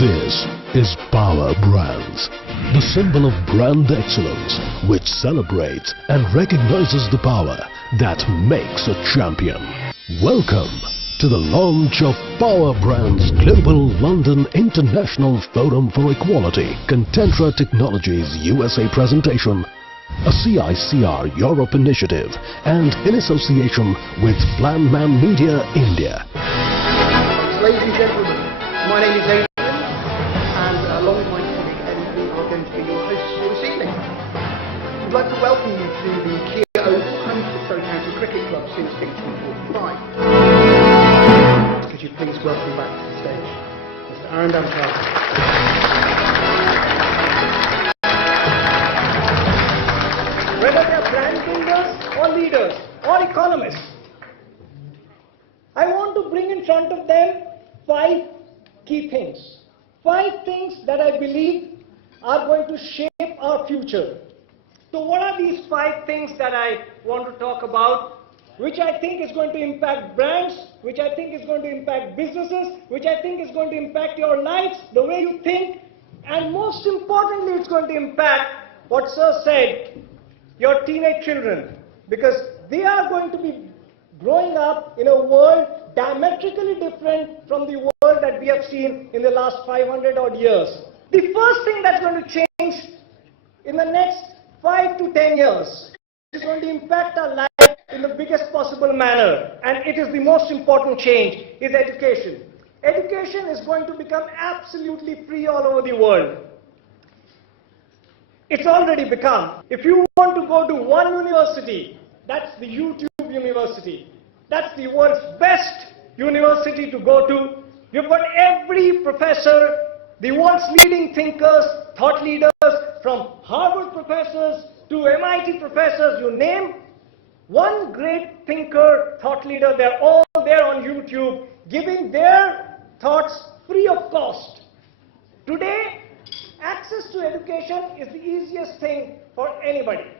This is Power Brands, the symbol of brand excellence which celebrates and recognizes the power that makes a champion. Welcome to the launch of Power Brands Global London International Forum for Equality Contentra Technologies USA presentation, a CICR Europe initiative and in association with Plan Man Media India. Ladies and gentlemen, my name is Adrian and along with my colleague Eddie, we are going to be your hosts for this evening. We'd like to welcome you to the Kia Oval, home to the Surrey County Cricket Club since 1845. Could you please welcome back to the stage Mr. Aaron Damchar. Whether they are brand builders or leaders or economists, I want to bring in front of them 5 key things. 5 things that I believe are going to shape our future. So what are these 5 things that I want to talk about, which I think is going to impact brands, which I think is going to impact businesses, which I think is going to impact your lives, the way you think, and most importantly, it's going to impact what Sir said, your teenage children, because they are going to be growing up in a world diametrically different from the world that we have seen in the last 500 odd years. The first thing that's going to change in the next 5 to 10 years is going to impact our life in the biggest possible manner, and it is the most important change, is education. Education is going to become absolutely free all over the world. It's already become. If you want to go to one university, that's the YouTube University. That's the world's best university to go to. You've got every professor, the world's leading thinkers, thought leaders, from Harvard professors to MIT professors, you name one great thinker, thought leader, they're all there on YouTube giving their thoughts free of cost. Today, access to education is the easiest thing for anybody.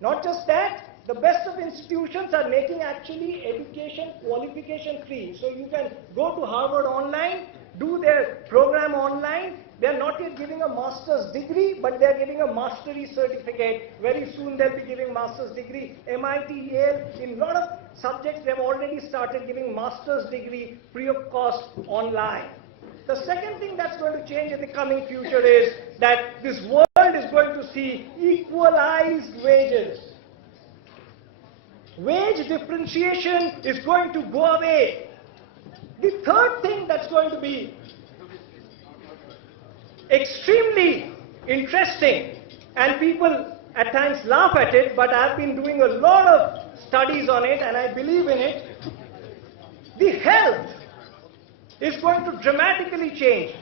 Not just that, the best of institutions are making actually education qualification free. So you can go to Harvard online, do their program online. They're not yet giving a master's degree, but they're giving a mastery certificate. Very soon they'll be giving master's degree. MIT, Yale, in a lot of subjects they've already started giving master's degree free of cost online. The second thing that's going to change in the coming future is that this world is going to see equalized wages. Wage differentiation is going to go away. The third thing that's going to be extremely interesting, and people at times laugh at it, but I've been doing a lot of studies on it and I believe in it, the health is going to dramatically change.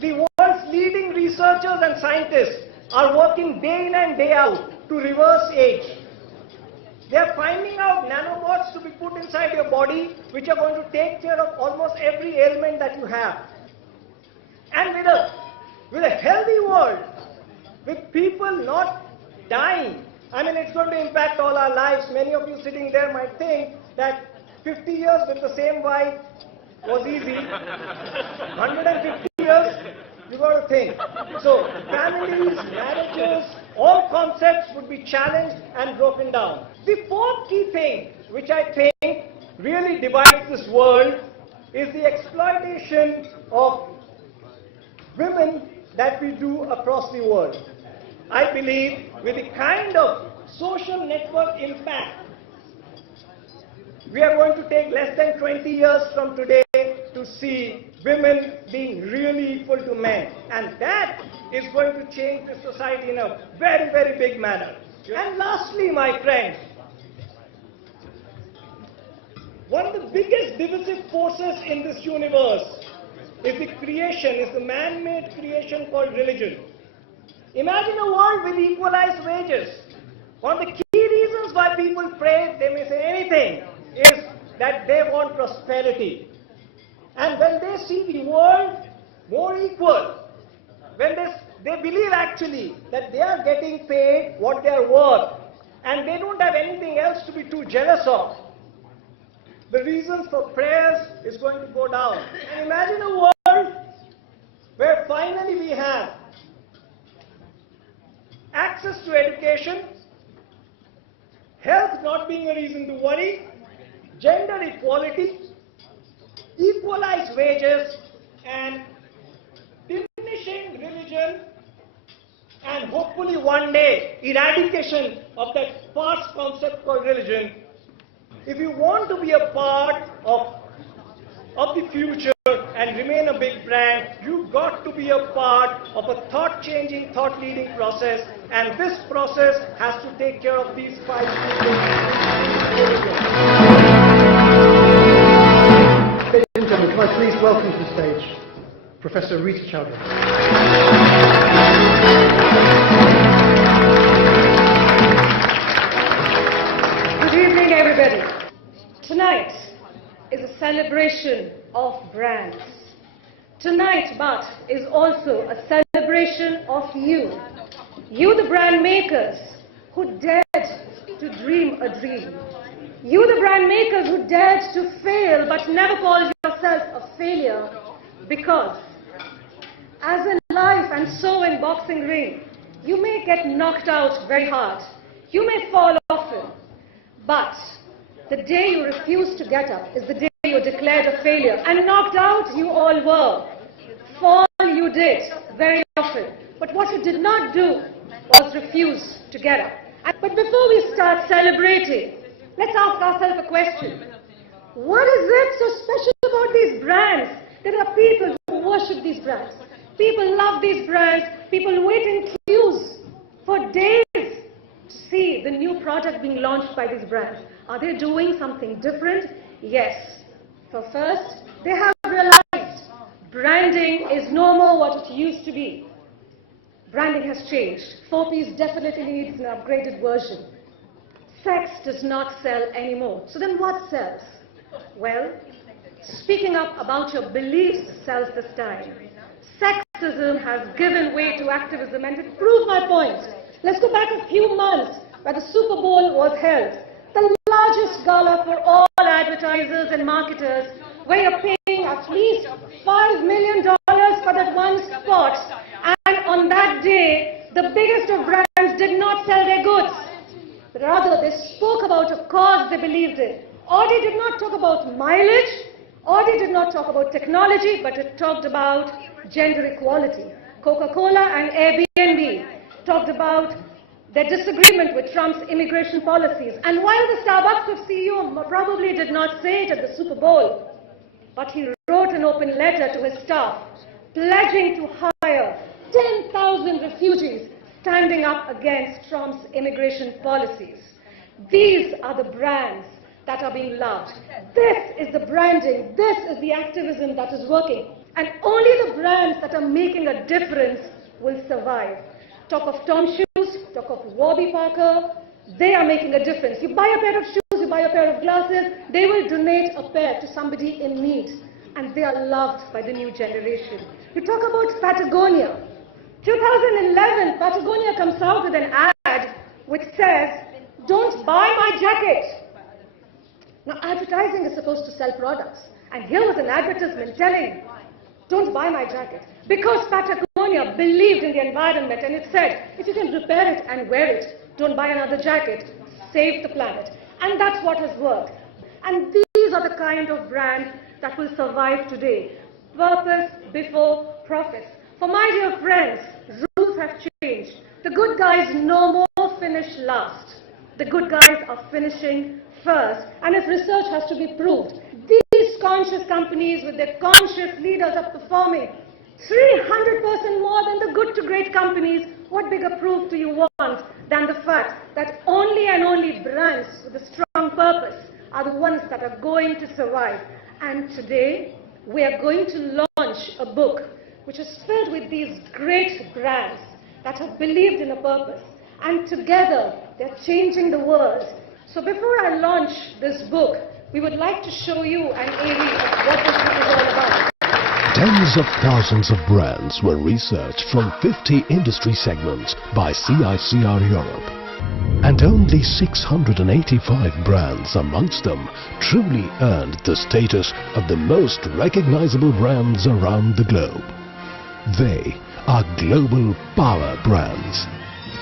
The world's leading researchers and scientists are working day in and day out to reverse age. They are finding out nanobots to be put inside your body which are going to take care of almost every ailment that you have. And with a healthy world, with people not dying, I mean, it's going to impact all our lives. Many of you sitting there might think that 50 years with the same wife was easy. 150 years, you got to think. So families, marriages, all concepts would be challenged and broken down. The fourth key thing, which I think really divides this world, is the exploitation of women that we do across the world. I believe with the kind of social network impact, we are going to take less than 20 years from today to see women being really equal to men. And that is going to change the society in a very, very big manner. And lastly, my friends, one of the biggest divisive forces in this universe is the man-made creation called religion. Imagine a world with equalized wages. One of the key reasons why people pray, they may say anything, is that they want prosperity. And when they see the world more equal, when they believe actually that they are getting paid what they are worth, and they don't have anything else to be too jealous of, the reasons for prayers is going to go down. And imagine a world education, health not being a reason to worry, gender equality, equalized wages, and diminishing religion, and hopefully one day eradication of that false concept called religion. If you want to be a part of the future and remain a big brand, you've got to be a part of a thought-changing, thought-leading process, and this process has to take care of these 5 things. Ladies and gentlemen, can I please welcome to the stage Professor Rita Chowdhury. Good evening, everybody. Tonight is a celebration of brands. Tonight, but is also a celebration of you. You, the brand makers, who dared to dream a dream. You, the brand makers, who dared to fail but never called yourself a failure, because as in life and so in boxing ring, you may get knocked out very hard. You may fall often, but the day you refuse to get up is the day you declared a failure. And knocked out you all were. Fall you did very often. But what you did not do was refuse to get up. But before we start celebrating, let's ask ourselves a question. What is it so special about these brands? There are people who worship these brands. People love these brands. People wait in queues for days to see the new product being launched by these brands. Are they doing something different? Yes. So first, they have realized branding is no more what it used to be. Branding has changed. 4Ps definitely needs an upgraded version. Sex does not sell anymore. So then what sells? Well, speaking up about your beliefs sells this time. Sexism has given way to activism, and to prove my point, let's go back a few months where the Super Bowl was held. The largest gala for all advertisers and marketers, where you're paying at least $5 million for that one spot. And on that day, the biggest of brands did not sell their goods. But rather, they spoke about a cause they believed in. Audi did not talk about mileage. Audi did not talk about technology, but it talked about gender equality. Coca-Cola and Airbnb talked about their disagreement with Trump's immigration policies. And while the Starbucks CEO probably did not say it at the Super Bowl, but he wrote an open letter to his staff pledging to hire 10,000 refugees standing up against Trump's immigration policies. These are the brands that are being loved. This is the branding, this is the activism that is working. And only the brands that are making a difference will survive. Talk of Tom Shoes, talk of Warby Parker, they are making a difference. You buy a pair of shoes, you buy a pair of glasses, they will donate a pair to somebody in need. And they are loved by the new generation. You talk about Patagonia. 2011, Patagonia comes out with an ad which says, "Don't buy my jacket." Now, advertising is supposed to sell products. And here was an advertisement telling, "Don't buy my jacket." Because Patagonia believed in the environment, and it said, if you can repair it and wear it, don't buy another jacket, save the planet. And that's what has worked. And these are the kind of brands that will survive today. Purpose before profits. For my dear friends, rules have changed. The good guys no more finish last. The good guys are finishing first. And if research has to be proved, these conscious companies with their conscious leaders are performing 300% more than the good to great companies. What bigger proof do you want than the fact that only and only brands with a strong purpose are the ones that are going to survive? And today, we are going to launch a book which is filled with these great brands that have believed in a purpose. And together, they're changing the world. So before I launch this book, we would like to show you an AV of what this book is all about. Tens of thousands of brands were researched from 50 industry segments by CICR Europe. And only 685 brands amongst them truly earned the status of the most recognizable brands around the globe. They are global power brands.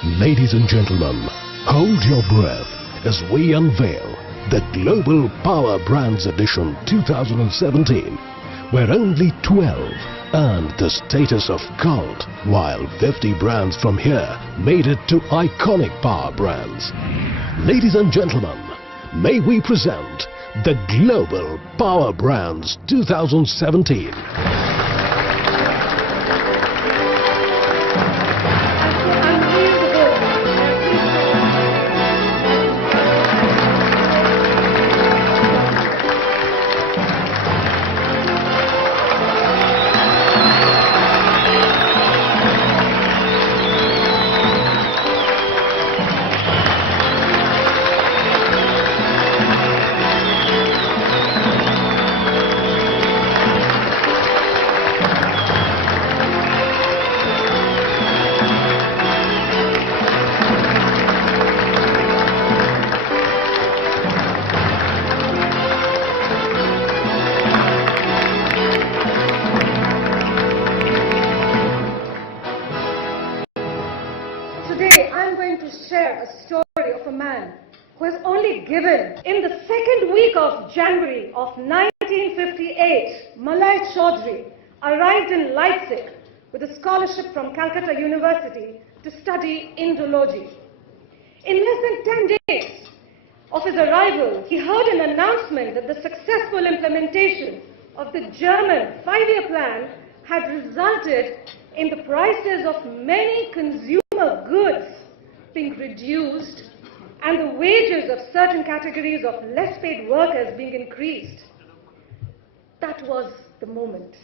Ladies and gentlemen, hold your breath as we unveil the Global Power Brands Edition 2017, where only 12 earned the status of cult, while 50 brands from here made it to iconic power brands. Ladies and gentlemen, may we present the Global Power Brands 2017. Today, I'm going to share a story of a man who has only given, in the second week of January of 1958, Malay Chaudhry arrived in Leipzig with a scholarship from Calcutta University to study Indology. In less than 10 days of his arrival, he heard an announcement that the successful implementation of the German 5-year plan had resulted in the prices of many consumer goods being reduced and the wages of certain categories of less paid workers being increased. That was the moment.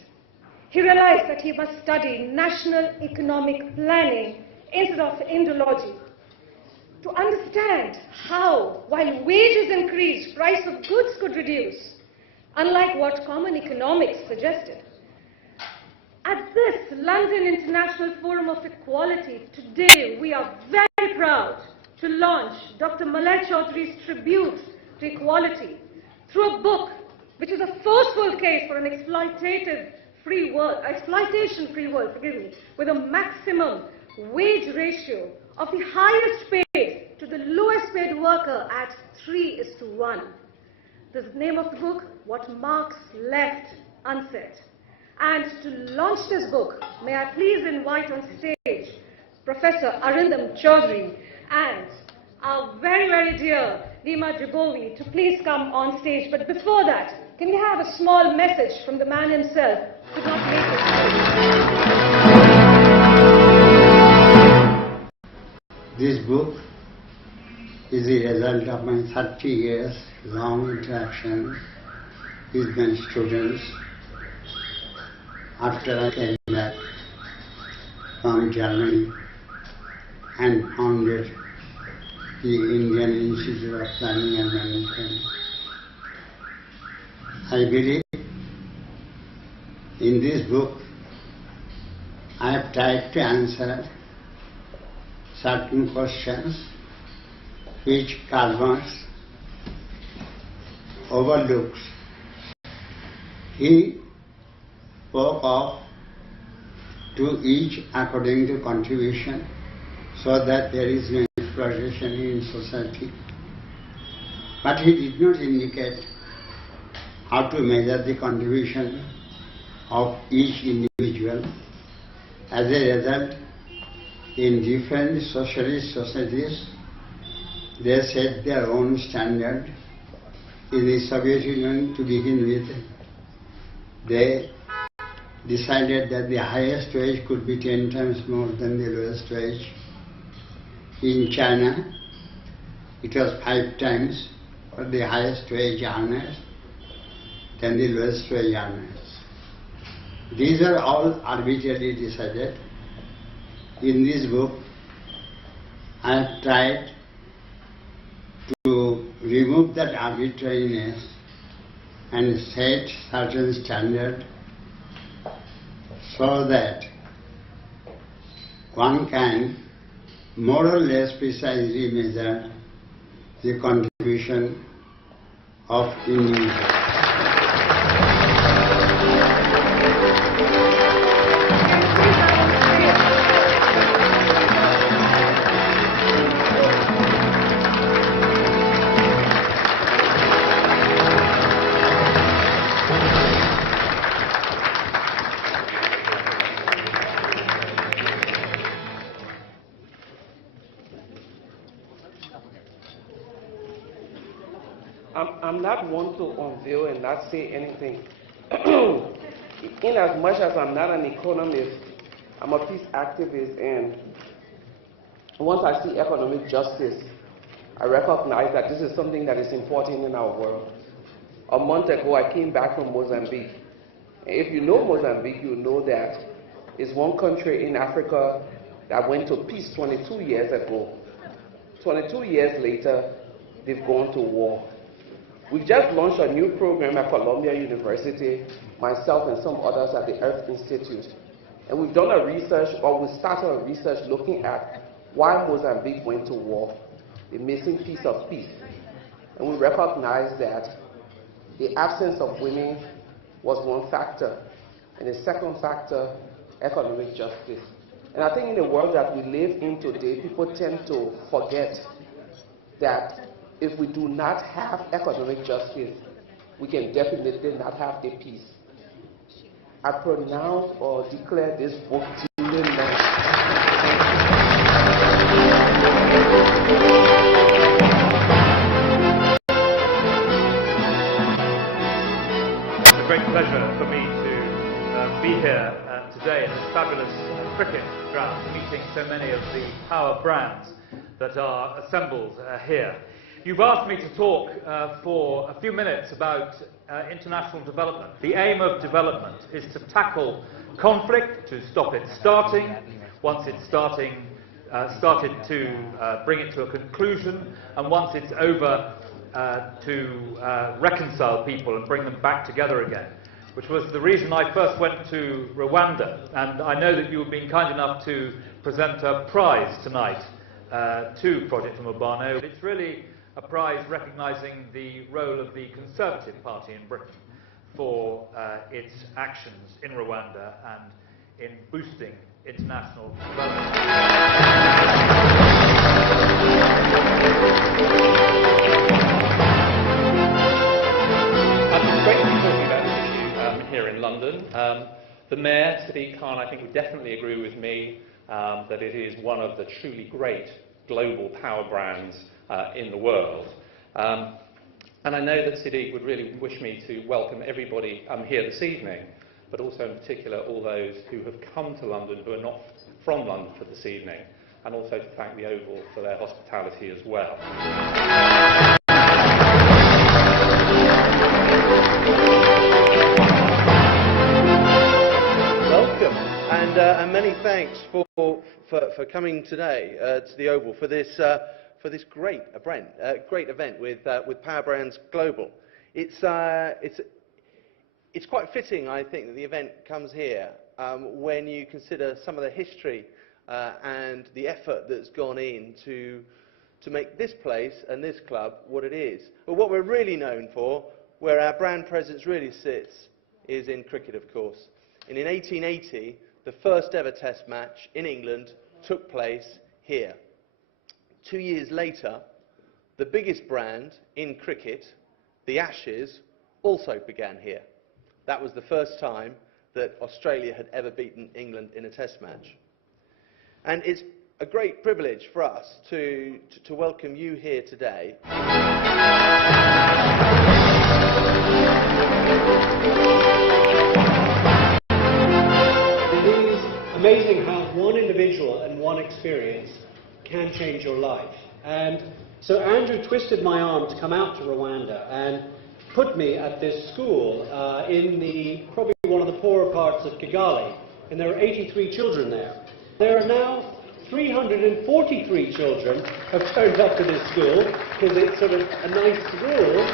He realized that he must study national economic planning instead of Indology to understand how, while wages increased, price of goods could reduce, unlike what common economics suggested. At this London International Forum of Equality, today we are very proud to launch Dr. Malay Chaudhry's tribute to equality through a book which is a forceful case for an exploitation-free world, with a maximum wage ratio of the highest paid to the lowest paid worker at 3:1. The name of the book, What Marx Left Unsaid. And to launch this book, may I please invite on stage Professor Arindam Chaudhry and our very, very dear Nima Jabovi to please come on stage. But before that, can we have a small message from the man himself who could not make it? This book is the result of my 30 years long interaction with my students after I came back from Germany and founded the Indian Institute of Planning and Management. I believe in this book I have tried to answer certain questions which Karl Marx overlooks. He spoke of to each according to contribution, so that there is no exploitation in society. But he did not indicate how to measure the contribution of each individual. As a result, in different socialist societies, they set their own standard. In the Soviet Union, to begin with, they decided that the highest wage could be 10 times more than the lowest wage. In China, it was 5 times for the highest wage earners than the lowest wage earners. These are all arbitrarily decided. In this book, I have tried to remove that arbitrariness and set certain standard so that one can more or less precisely measure the contribution of individuals. I'm not one to unveil and not say anything. In as much as I'm not an economist, I'm a peace activist, and once I see economic justice, I recognize that this is something that is important in our world. A month ago, I came back from Mozambique. If you know Mozambique, you know that it's one country in Africa that went to peace 22 years ago. 22 years later, they've gone to war. We've just launched a new program at Columbia University, myself and some others at the Earth Institute. And we've done a research, or we started a research looking at why Mozambique went to war, the missing piece of peace. And we recognize that the absence of women was one factor. And the second factor, economic justice. And I think in the world that we live in today, people tend to forget that if we do not have economic justice, we can definitely not have the peace. I pronounce or declare this book duly launched. It's a great pleasure for me to be here today in this fabulous cricket ground, meeting so many of the power brands that are assembled here. You've asked me to talk for a few minutes about international development. The aim of development is to tackle conflict, to stop it starting. Once it's started to bring it to a conclusion, and once it's over, to reconcile people and bring them back together again, which was the reason I first went to Rwanda. And I know that you've been kind enough to present a prize tonight to Project Umubano. It's really a prize recognising the role of the Conservative Party in Britain for its actions in Rwanda and in boosting international development. It's great to be talking about this issue here in London. The Mayor, Sadiq Khan, I think would definitely agree with me that it is one of the truly great global power brands in the world. And I know that Sadiq would really wish me to welcome everybody here this evening, but also in particular all those who have come to London who are not from London for this evening, and also to thank the Oval for their hospitality as well. Welcome, and many thanks for coming today to the Oval for this great event with Power Brands Global. It's quite fitting, I think, that the event comes here when you consider some of the history and the effort that's gone in to make this place and this club what it is. But what we're really known for, where our brand presence really sits, is in cricket, of course. And in 1880, the first ever Test match in England took place here. 2 years later, the biggest brand in cricket, the Ashes, also began here. That was the first time that Australia had ever beaten England in a Test match. And it's a great privilege for us to welcome you here today. It is amazing how one individual and one experience can change your life. And so Andrew twisted my arm to come out to Rwanda and put me at this school in probably one of the poorer parts of Kigali, and there are 83 children there. There are now 343 children have turned up to this school because it's sort of a nice school.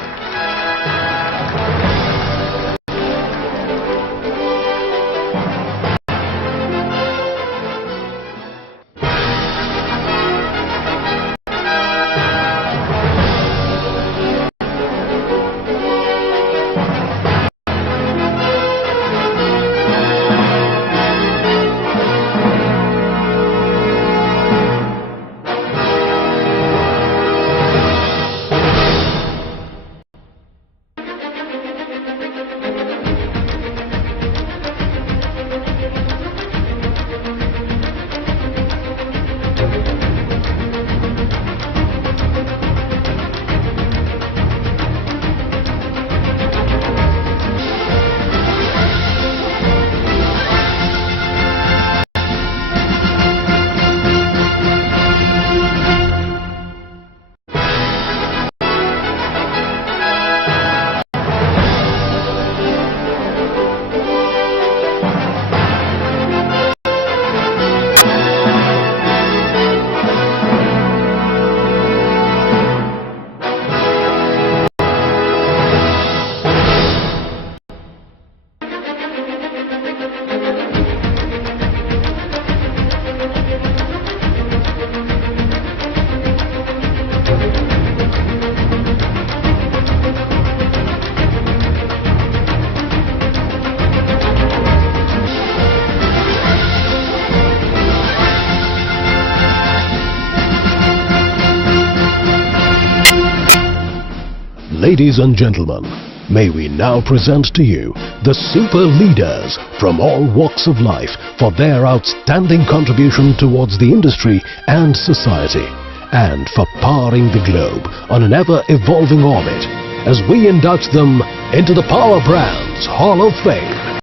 Ladies and gentlemen, may we now present to you the super leaders from all walks of life for their outstanding contribution towards the industry and society, and for powering the globe on an ever-evolving orbit, as we induct them into the Power Brands Hall of Fame.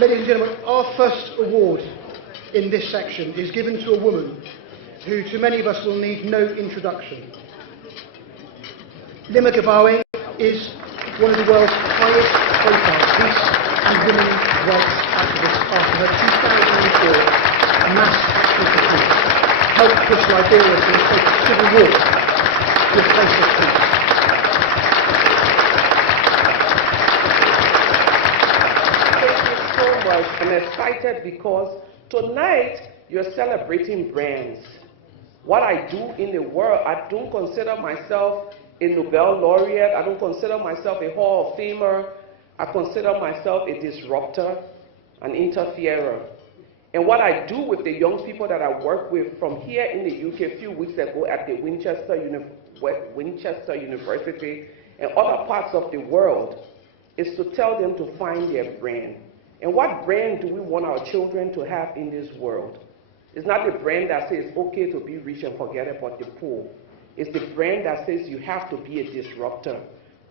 Ladies and gentlemen, our first award in this section is given to a woman who to many of us will need no introduction. Lima Gabawe is one of the world's highest profile peace and women's rights activists after her 2004 mass action for peace helped push Liberia from a state of civil war to a place of peace. Thank you so much. I'm excited because tonight you're celebrating brands. What I do in the world, I don't consider myself a Nobel laureate. I don't consider myself a Hall of Famer. I consider myself a disruptor, an interferer. And what I do with the young people that I work with from here in the UK a few weeks ago at the Winchester University and other parts of the world is to tell them to find their brand. And what brand do we want our children to have in this world? It's not the brand that says it's okay to be rich and forget about the poor. It's the brand that says you have to be a disruptor.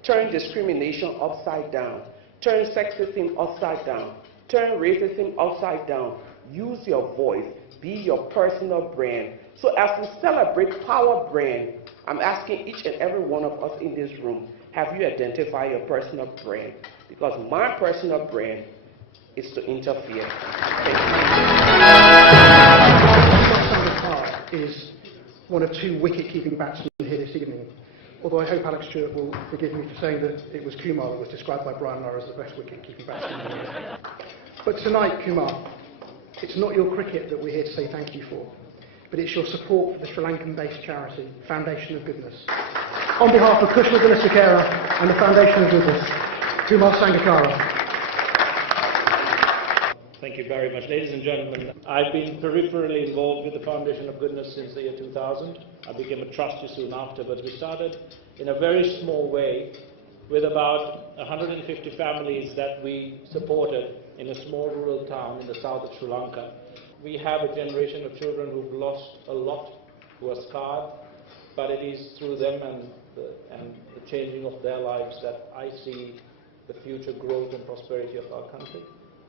Turn discrimination upside down. Turn sexism upside down. Turn racism upside down. Use your voice. Be your personal brand. So as we celebrate Power Brand, I'm asking each and every one of us in this room, have you identified your personal brand? Because my personal brand is to interfere. Thank you. Is one of two wicket-keeping batsmen here this evening, although I hope Alex Stewart will forgive me for saying that it was Kumar that was described by Brian Lara as the best wicket-keeping batsman. But tonight, Kumar, it's not your cricket that we're here to say thank you for, but it's your support for the Sri Lankan-based charity, Foundation of Goodness. On behalf of Kushma Gunasekera and the Foundation of Goodness, Kumar Sangakkara. Thank you very much. Ladies and gentlemen, I've been peripherally involved with the Foundation of Goodness since the year 2000. I became a trustee soon after, but we started in a very small way with about 150 families that we supported in a small rural town in the south of Sri Lanka. We have a generation of children who've lost a lot, who are scarred, but it is through them and the changing of their lives that I see the future growth and prosperity of our country.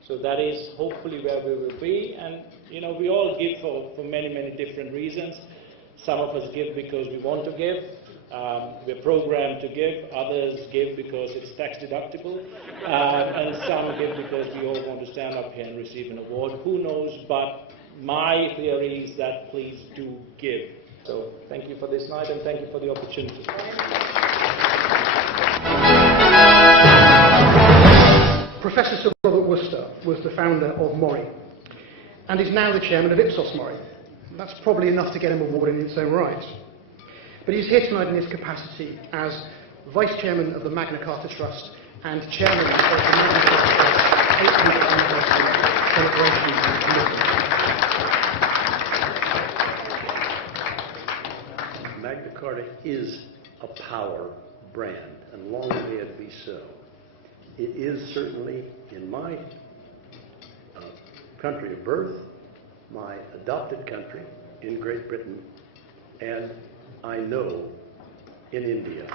So that is hopefully where we will be, and you know, we all give for many, many different reasons. Some of us give because we want to give, we're programmed to give, others give because it's tax deductible, and some give because we all want to stand up here and receive an award. Who knows, but my theory is that please do give. So thank you for this night and thank you for the opportunity. Professor Sir Robert Worcester was the founder of Mori and is now the chairman of Ipsos Mori. That's probably enough to get him awarded in its own right. But he's here tonight in his capacity as Vice Chairman of the Magna Carta Trust and Chairman of the Magna Carta Trust 800th Anniversary Celebration. Magna Carta is a power brand, and long may it be so. It is certainly in my country of birth, my adopted country in Great Britain, and I know in India.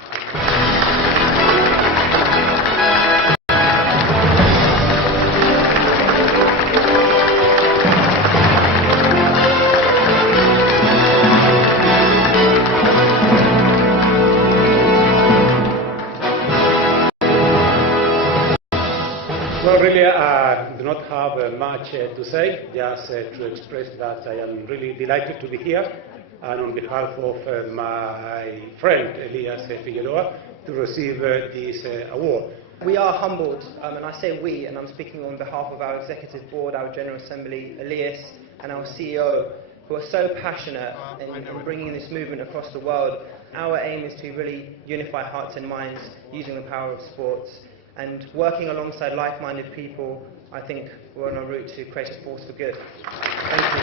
Well, really, I do not have much to say, just to express that I am really delighted to be here, and on behalf of my friend Elias Figueroa, to receive this award. We are humbled, and I say we, and I'm speaking on behalf of our Executive Board, our General Assembly, Elias, and our CEO, who are so passionate in bringing this movement across the world. Our aim is to really unify hearts and minds using the power of sports. And working alongside like-minded people, I think we're on a route to create a force for good. Thank you.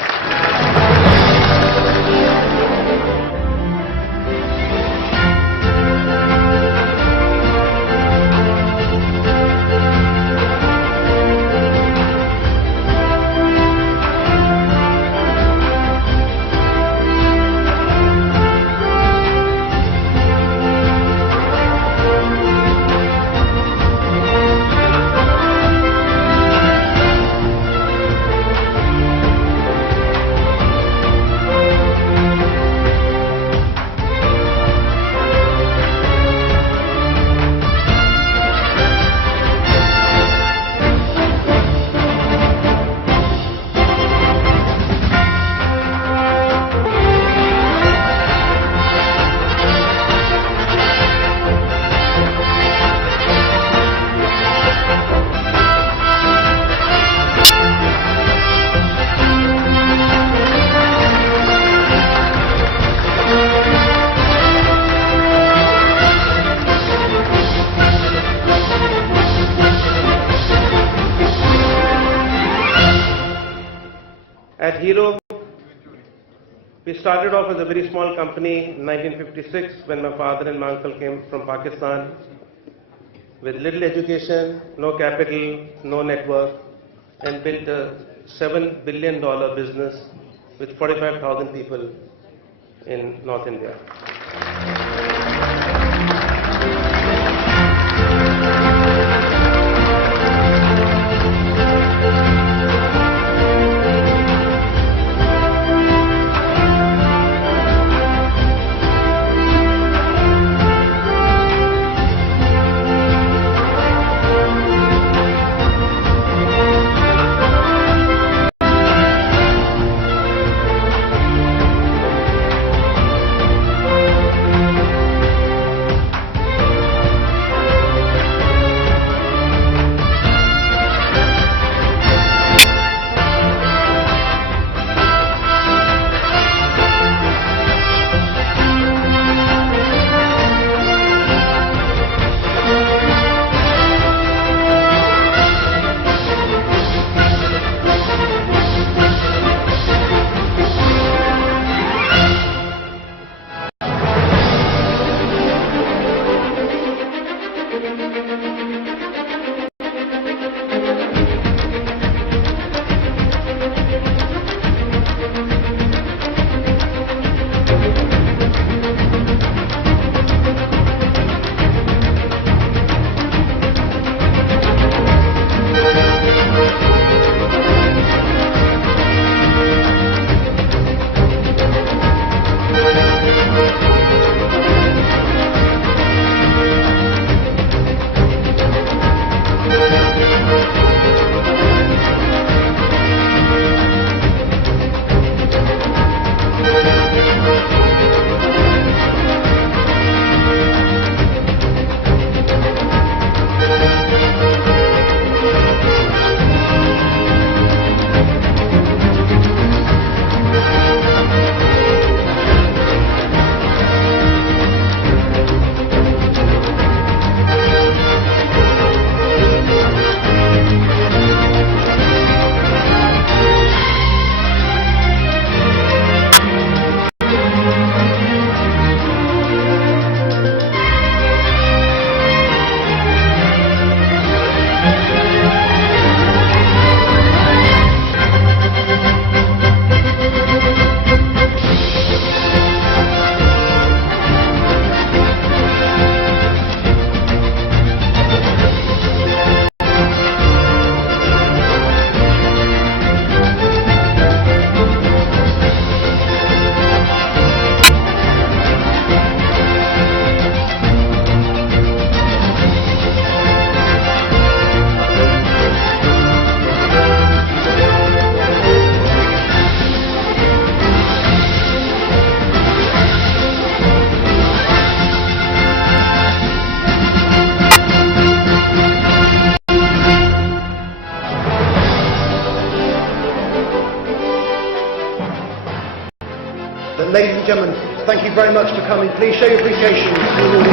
At Hero, we started off as a very small company in 1956 when my father and my uncle came from Pakistan with little education, no capital, no network, and built a $7 billion business with 45,000 people in North India. Ladies and gentlemen, thank you very much for coming. Please show your appreciation to all